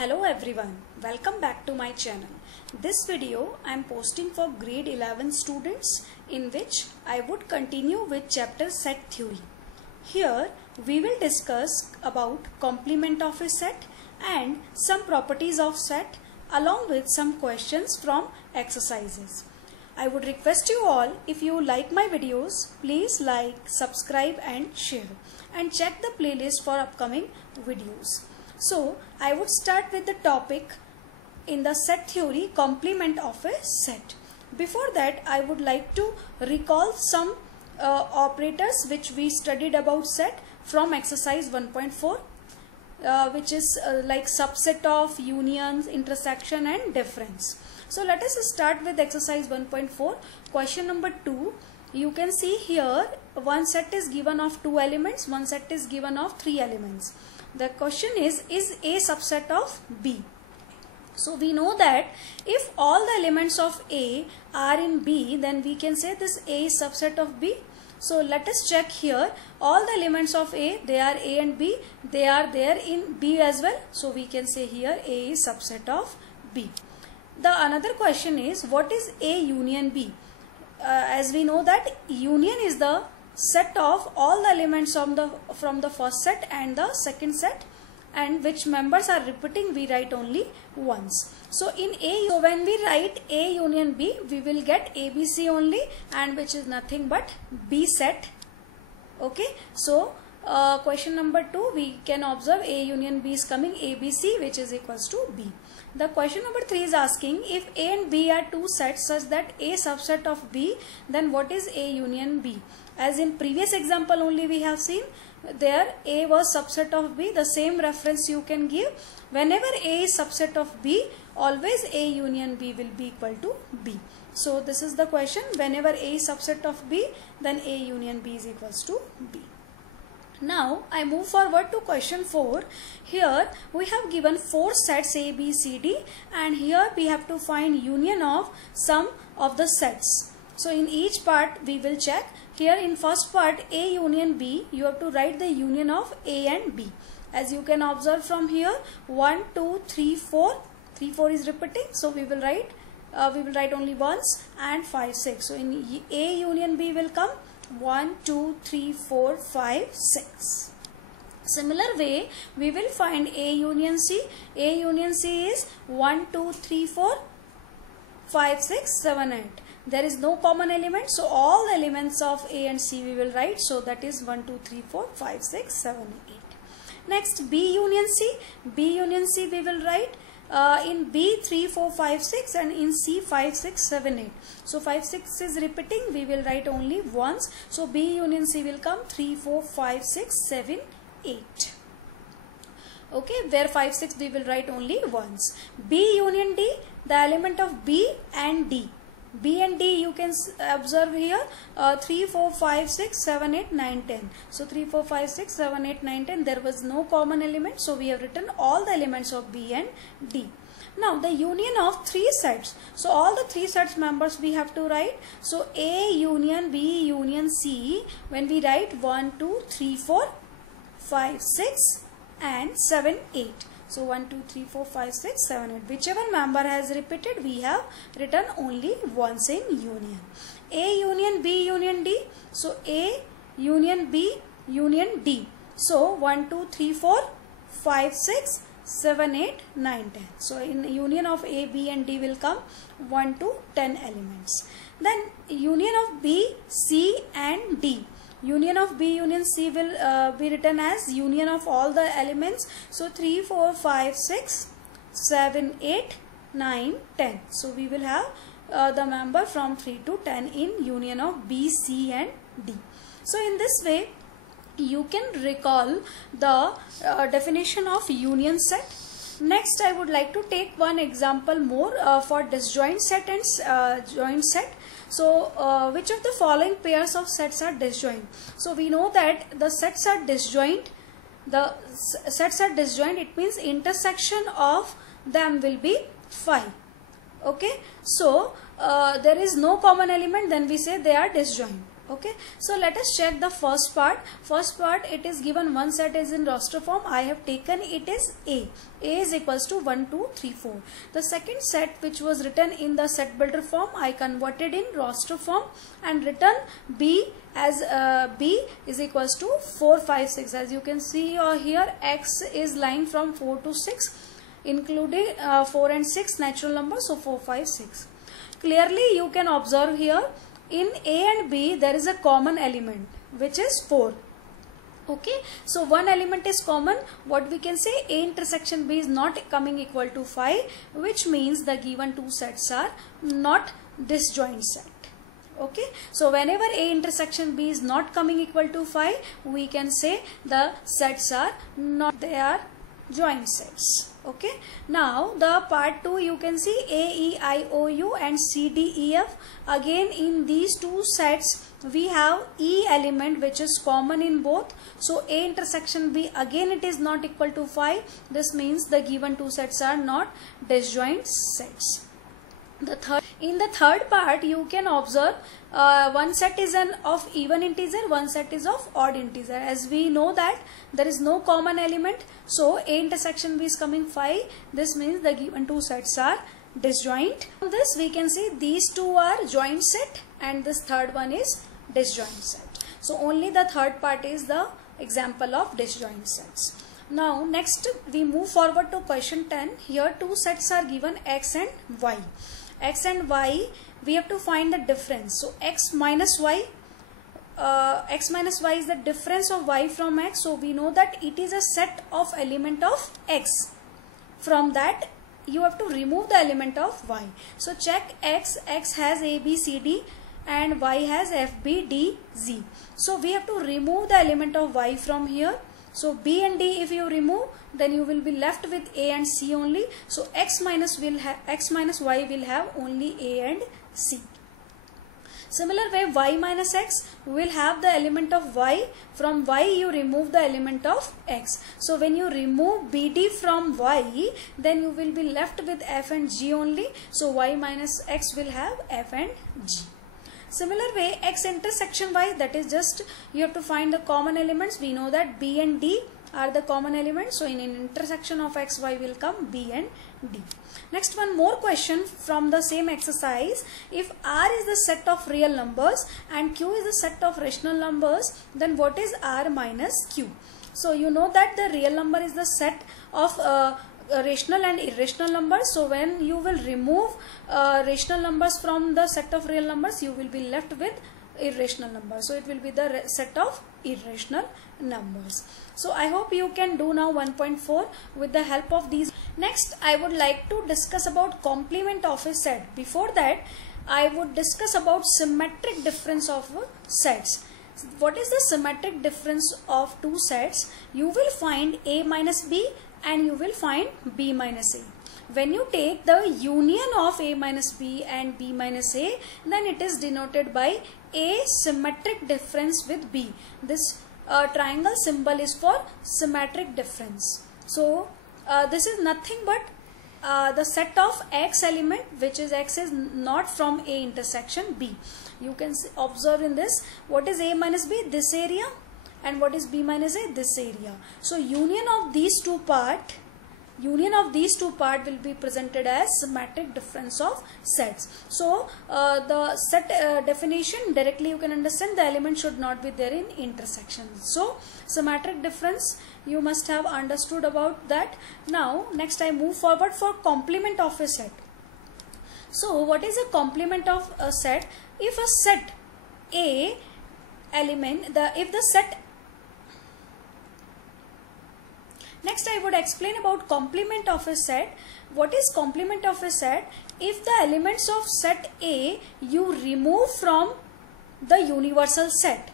Hello everyone, welcome back to my channel. This video I am posting for grade 11 students in which I would continue with chapter set theory. Here we will discuss about complement of a set and some properties of set along with some questions from exercises. I would request you all, if you like my videos, please like, subscribe and share, and check the playlist for upcoming videos. So I would start with the topic in the set theory, complement of a set. Before that, I would like to recall some operators which we studied about set from exercise 1.4, which is like subset of, unions, intersection and difference. So let us start with exercise 1.4. Question number 2. You can see here one set is given of 2 elements, one set is given of 3 elements. The question is A subset of B? So we know that if all the elements of A are in B, then we can say this A is subset of B. So let us check here. All the elements of A, they are A and B, they are there in B as well. So we can say here A is subset of B. The another question is, what is A union B? As we know that union is the set of all the elements from the first set and the second set, and which members are repeating we write only once. So in A, so when we write A union B, we will get ABC only, and which is nothing but B set. Okay, so question number 2, we can observe A union B is coming ABC, which is equals to B. The question number 3 is asking, if A and B are 2 sets such that A subset of B, then what is A union B? As in previous example only we have seen, there A was subset of B. The same reference you can give. Whenever A is subset of B, always A union B will be equal to B. So this is the question. Whenever A is subset of B, then A union B is equals to B. Now I move forward to question 4. Here we have given 4 sets A, B, C, D, and here we have to find union of some of the sets. So in each part we will check. Here in first part A union B, you have to write the union of A and B. As you can observe from here, 1, 2, 3, 4. 3, 4 is repeating, so we will write only once, and 5, 6. So in A union B will come 1, 2, 3, 4, 5, 6. Similar way, we will find A union C. A union C is 1, 2, 3, 4, 5, 6, 7, 8. There is no common element, so all the elements of A and C we will write. So that is 1, 2, 3, 4, 5, 6, 7, 8. Next, B union C. B union C we will write in B 3, 4, 5, 6, and in C 5, 6, 7, 8. So 5, 6 is repeating, we will write only once. So B union C will come 3, 4, 5, 6, 7, 8. Okay, where 5, 6 we will write only once. B union D, the element of B and D. B and D you can observe here 3, 4, 5, 6, 7, 8, 9, 10. So 3, 4, 5, 6, 7, 8, 9, 10. There was no common element. So we have written all the elements of B and D. Now the union of 3 sets. So all the 3 sets members we have to write. So A union B union C. When we write 1, 2, 3, 4, 5, 6 and 7, 8. So 1, 2, 3, 4, 5, 6, 7, 8. Whichever member has repeated, we have written only once in union. A union B union D. So A union B union D. So 1, 2, 3, 4, 5, 6, 7, 8, 9, 10. So in union of A, B and D will come 1 to 10 elements. Then union of B, C and D. Union of B union C will be written as union of all the elements. So 3, 4, 5, 6, 7, 8, 9, 10. So we will have the member from 3 to 10 in union of B, C and D. So in this way, you can recall the definition of union set. Next, I would like to take one example more for disjoint set and joint set. So which of the following pairs of sets are disjoint? So we know that the sets are disjoint. The sets are disjoint, it means intersection of them will be 5. Okay, so there is no common element, then we say they are disjoint. Okay, so let us check the first part. First part, it is given one set is in roster form. I have taken it is A. A is equals to 1, 2, 3, 4. The second set which was written in the set builder form, I converted in roster form and written B as B is equals to 4, 5, 6. As you can see here, X is lying from 4 to 6, including 4 and 6 natural numbers, so 4, 5, 6. Clearly you can observe here, in A and B there is a common element which is 4. Okay, so one element is common. What we can say, A intersection B is not coming equal to 5, which means the given two sets are not disjoint set. Okay, so whenever A intersection B is not coming equal to 5, we can say the sets are not, they are joint sets. Okay, now the part 2, you can see A, E, I, O, U and C, D, E, F. Again in these two sets we have E element which is common in both. So A intersection B, again it is not equal to 5. This means the given two sets are not disjoint sets. In the third part, you can observe one set is of even integer, one set is of odd integer. As we know that there is no common element, so A intersection B is coming 5. This means the given two sets are disjoint. From this we can see these two are joint set and this third one is disjoint set. So only the third part is the example of disjoint sets. Now next we move forward to question 10. Here two sets are given X and Y. X and Y, we have to find the difference. So X minus Y is the difference of Y from X. So we know that it is a set of element of X. From that you have to remove the element of Y. So check X. X has A, B, C, D and Y has F, B, D, Z. So we have to remove the element of Y from here. So B and D if you remove, then you will be left with A and C only. So X minus Y will have only A and C. Similar way, Y minus X will have the element of Y. From Y you remove the element of X. So when you remove BD from Y, then you will be left with F and G only. So Y minus X will have F and G. Similar way, X intersection Y, that is just you have to find the common elements. We know that B and D are the common elements. So in an intersection of X, Y will come B and D. Next one more question from the same exercise. If R is the set of real numbers and Q is the set of rational numbers, then what is R minus Q? So you know that the real number is the set of rational and irrational numbers. So when you will remove rational numbers from the set of real numbers, you will be left with irrational numbers. So it will be the set of irrational numbers. So I hope you can do now 1.4 with the help of these. Next I would like to discuss about complement of a set. Before that I would discuss about symmetric difference of sets. What is the symmetric difference of two sets? You will find A minus B and you will find B minus A. When you take the union of A minus B and B minus A, then it is denoted by A symmetric difference with B. This triangle symbol is for symmetric difference. So this is nothing but the set of X element, which is X is not from A intersection B. You can observe in this, what is A minus B? This area. And what is B minus A? This area. So union of these two part will be presented as symmetric difference of sets. So the set definition, directly you can understand the element should not be there in intersection. So symmetric difference, you must have understood about that. Now next I move forward for complement of a set. So what is a complement of a set? If a set A element, if the set, next I would explain about complement of a set. What is complement of a set? If the elements of set A you remove from the universal set.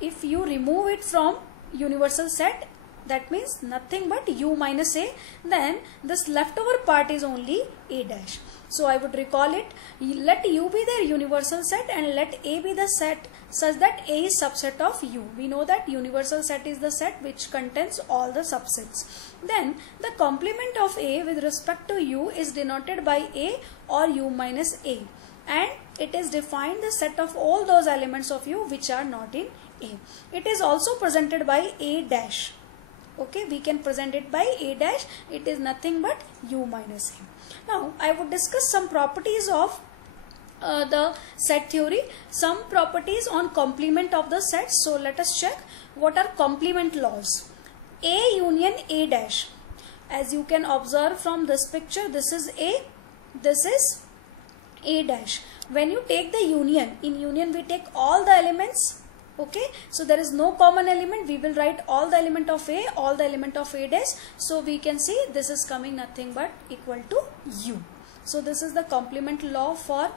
If you remove it from universal set, that means nothing but U minus A, then this leftover part is only A dash. So I would recall it, let U be the universal set and let A be the set such that A is subset of U. We know that universal set is the set which contains all the subsets. Then the complement of A with respect to U is denoted by A or U minus A. and it is defined the set of all those elements of U which are not in A. It is also presented by A dash. Okay, we can present it by A dash. It is nothing but U minus A. Now I would discuss some properties of the set theory, some properties on complement of the set. So let us check what are complement laws. A union A dash. As you can observe from this picture, this is A, this is A dash. When you take the union, in union we take all the elements. Okay, so there is no common element. We will write all the element of A, all the element of A dash. So we can see this is coming nothing but equal to U. So this is the complement law for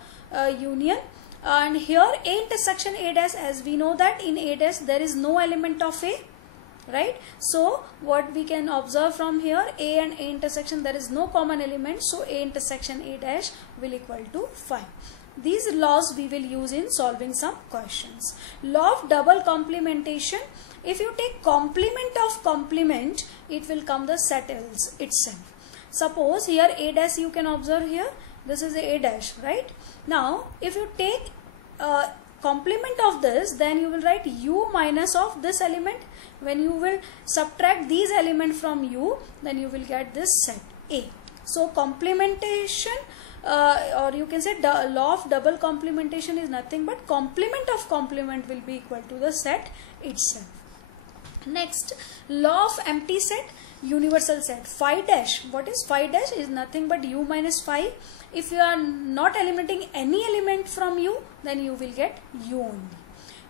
union. And here A intersection A dash, as we know that in A dash there is no element of A, right? So what we can observe from here, A and A intersection, there is no common element. So A intersection A dash will equal to 5. These laws we will use in solving some questions. Law of double complementation. If you take complement of complement, it will come the set itself. Suppose here A dash, you can observe here, this is A dash, right? Now if you take complement of this, then you will write U minus of this element. When you will subtract these elements from U, then you will get this set A. So complementation, or you can say the law of double complementation is nothing but complement of complement will be equal to the set itself. Next, law of empty set, universal set. Phi dash, what is phi dash? Is nothing but U minus phi. If you are not eliminating any element from U, then you will get U only.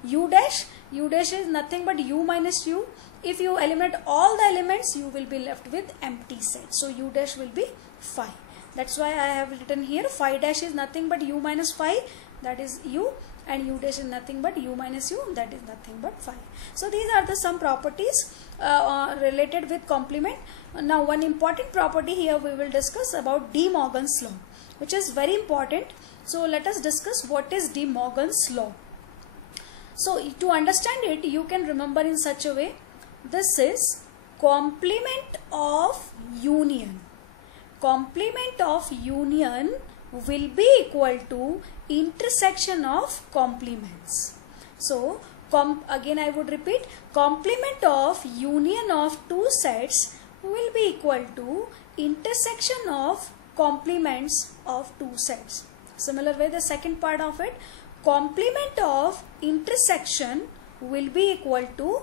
U dash is nothing but U minus U. If you eliminate all the elements, you will be left with empty set. So U dash will be phi. That's why I have written here phi dash is nothing but U minus phi, that is U, and U dash is nothing but U minus U, that is nothing but phi. So these are the some properties related with complement. Now one important property here we will discuss about De Morgan's law, which is very important. So let us discuss what is De Morgan's law. So to understand it, you can remember in such a way, this is complement of union. Complement of union will be equal to intersection of complements. So again I would repeat, complement of union of two sets will be equal to intersection of complements of two sets. Similar way, the second part of it, complement of intersection will be equal to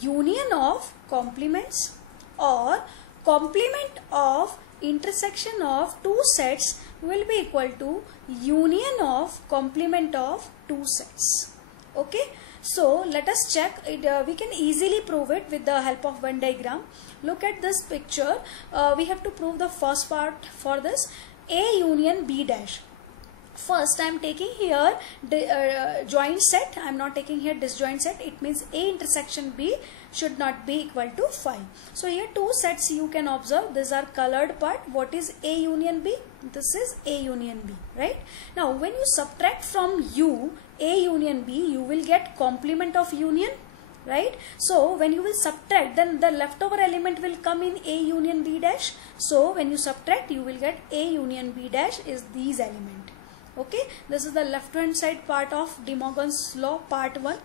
union of complements, or complement of intersection of two sets will be equal to union of complement of two sets. Okay, so let us check it. We can easily prove it with the help of Venn diagram. Look at this picture. We have to prove the first part for this, A union B dash. First I am taking here joint set. I am not taking here disjoint set. It means A intersection B should not be equal to phi. So here two sets you can observe. These are colored part. What is A union B? This is A union B, right? Now when you subtract from U A union B, you will get complement of union, right? So when you will subtract, then the leftover element will come in A union B dash. So when you subtract, you will get A union B dash is these element. Okay, this is the left hand side part of De Morgan's law, part 1.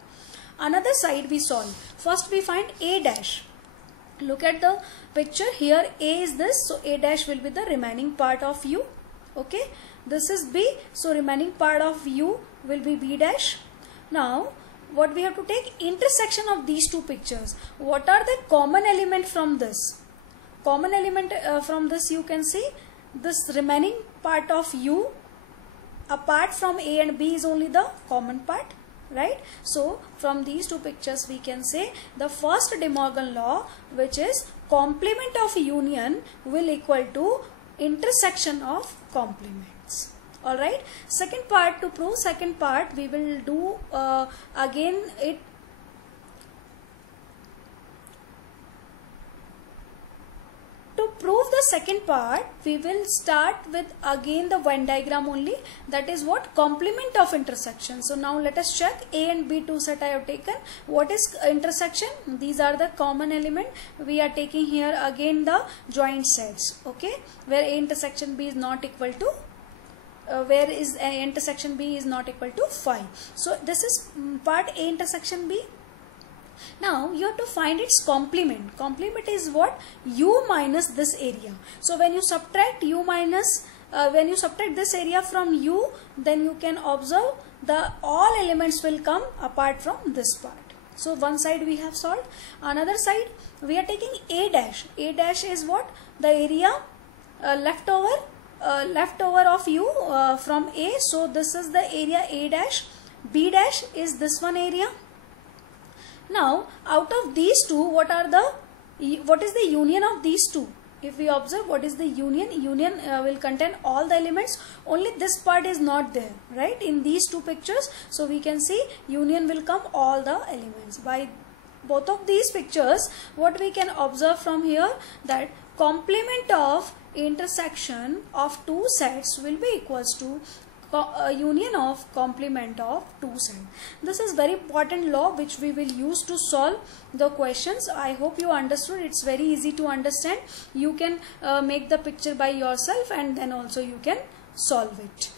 Another side we solve. First we find A dash. Look at the picture here. A is this, so A dash will be the remaining part of U. Okay, this is B, so remaining part of U will be B dash. Now what we have to take, intersection of these two pictures. What are the common element from this? Common element from this, you can see this remaining part of U apart from A and B is only the common part, right? So from these two pictures we can say the first De Morgan law, which is complement of union will equal to intersection of complements. Alright, second part, to prove second part we will do again it. To prove the second part, we will start with again the Venn diagram only. That is what? Complement of intersection. So now let us check A and B two set I have taken. What is intersection? These are the common element. We are taking here again the joint sets. Okay, where A intersection B is not equal to where is A intersection B is not equal to 5. So this is part A intersection B. Now you have to find its complement. Complement is what? U minus this area. So when you subtract U minus, when you subtract this area from U, then you can observe the all elements will come apart from this part. So one side we have solved. Another side we are taking A dash. A dash is what? The area leftover of U from A. So this is the area A dash. B dash is this one area. Now out of these two, what is the union of these two? If we observe what is the union will contain all the elements, only this part is not there, right, in these two pictures. So we can see union will come all the elements. By both of these pictures, what we can observe from here, that complement of intersection of two sets will be equals to union of complement of two sides. This is very important law which we will use to solve the questions. I hope you understood. It's very easy to understand. You can make the picture by yourself and then also you can solve it.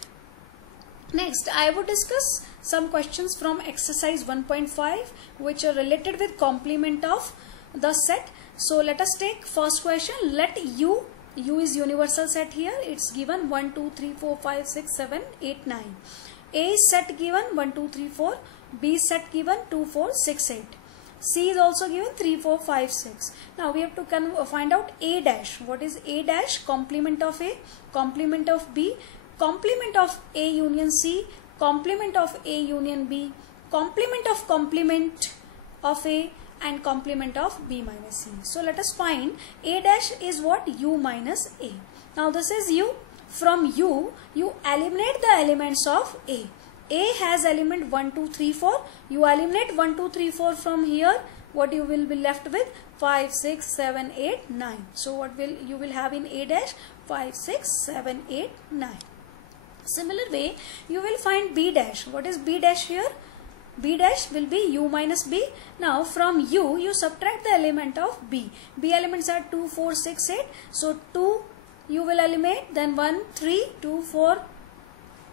Next, I would discuss some questions from exercise 1.5 which are related with complement of the set. So let us take first question. Let U is universal set here. It's given 1, 2, 3, 4, 5, 6, 7, 8, 9. A is set given 1, 2, 3, 4. B is set given 2, 4, 6, 8. C is also given 3, 4, 5, 6. Now we have to find out A dash. What is A dash? Complement of A, complement of B, complement of A union C, complement of A union B, complement of A, and complement of B minus C. So let us find A dash is what? U minus A. Now this is U. From U, you eliminate the elements of A. A has element 1, 2, 3, 4. You eliminate 1, 2, 3, 4 from here. What you will be left with? 5, 6, 7, 8, 9. So what will you will have in A dash? 5, 6, 7, 8, 9. Similar way, you will find B dash. What is B dash here? B dash will be U minus B. Now from U, you subtract the element of B. B elements are 2, 4, 6, 8. So 2 you will eliminate, then 1, 3, 2, 4.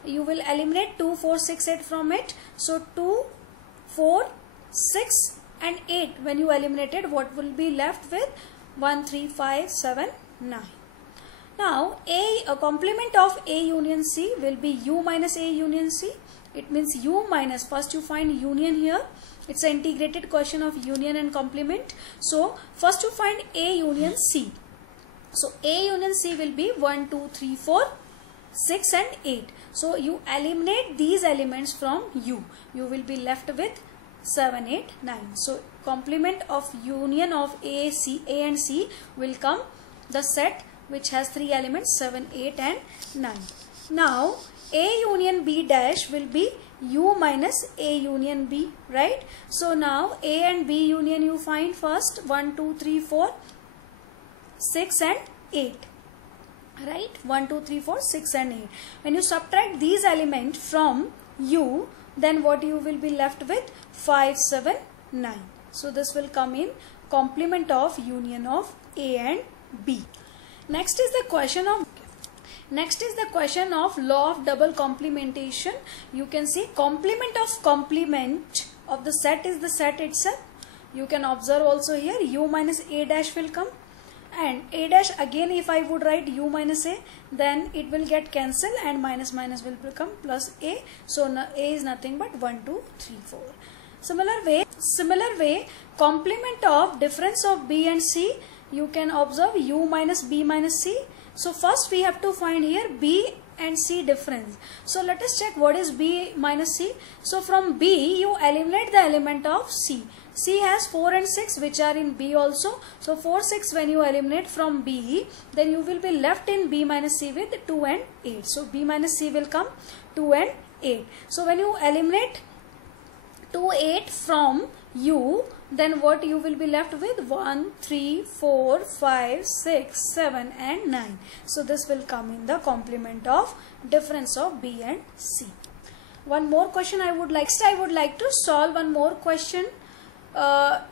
You will eliminate 2, 4, 6, 8 from it. So 2, 4, 6 and 8. When you eliminated, what will be left with? 1, 3, 5, 7, 9. Now a complement of A union C will be U minus A union C. It means U minus, first you find union here. It's an integrated question of union and complement. So first you find A union C. So A union C will be 1, 2, 3, 4, 6 and 8. So you eliminate these elements from U. You will be left with 7, 8, 9. So complement of union of A and C will come the set which has 3 elements 7, 8 and 9. Now A union B dash will be U minus A union B, right? So now A and B union you find first 1, 2, 3, 4, 6 and 8, right? 1, 2, 3, 4, 6 and 8. When you subtract these elements from U, then what you will be left with? 5, 7, 9. So this will come in complement of union of A and B. Next is the question of law of double complementation. You can see complement of the set is the set itself. You can observe also here U minus A dash will come, and A dash again if I would write U minus A, then it will get cancelled and minus will become plus A. So A is nothing but 1, 2, 3, 4. Similar way complement of difference of B and C, you can observe U minus B minus C. So first we have to find here B and C difference. So let us check what is B minus C. So from B you eliminate the element of C. C has 4 and 6 which are in B also. So 4, 6 when you eliminate from B, then you will be left in B minus C with 2 and 8. So B minus C will come 2 and 8. So when you eliminate 2, 8 from U, then what you will be left with? 1, 3, 4, 5, 6, 7 and 9. So this will come in the complement of difference of B and C. One more question I would like to solve one more question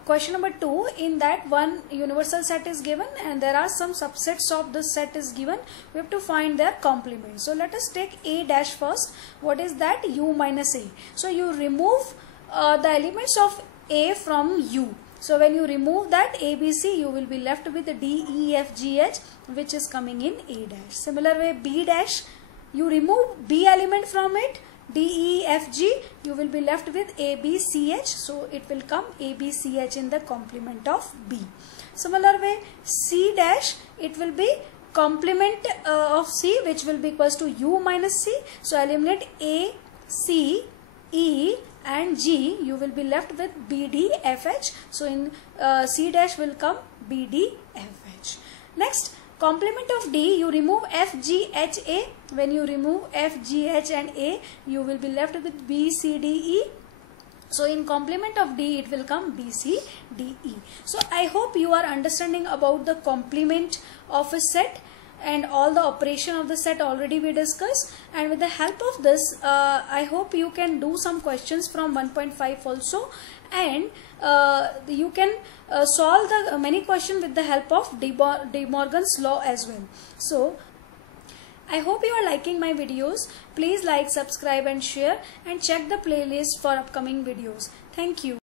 question number 2, in that one universal set is given and there are some subsets of the set is given. We have to find their complement. So let us take A dash first. What is that? U minus A. So you remove the elements of A from U. So when you remove that A, B, C, you will be left with D, E, F, G, H, which is coming in A dash. Similar way, B dash, you remove B element from it, D, E, F, G, you will be left with A, B, C, H. So it will come A, B, C, H in the complement of B. Similar way, C dash, it will be complement of C, which will be equals to U minus C. So eliminate A, C, E and G, you will be left with B, D, F, H. So in C dash will come B, D, F, H. Next, complement of D, you remove F, G, H, A. When you remove F, G, H and A, you will be left with B, C, D, E. So in complement of D, it will come B, C, D, E. So I hope you are understanding about the complement of a set, and all the operation of the set already we discussed. And with the help of this, I hope you can do some questions from 1.5 also, and you can solve the many questions with the help of De Morgan's law as well. So I hope you are liking my videos. Please like, subscribe and share, and check the playlist for upcoming videos. Thank you.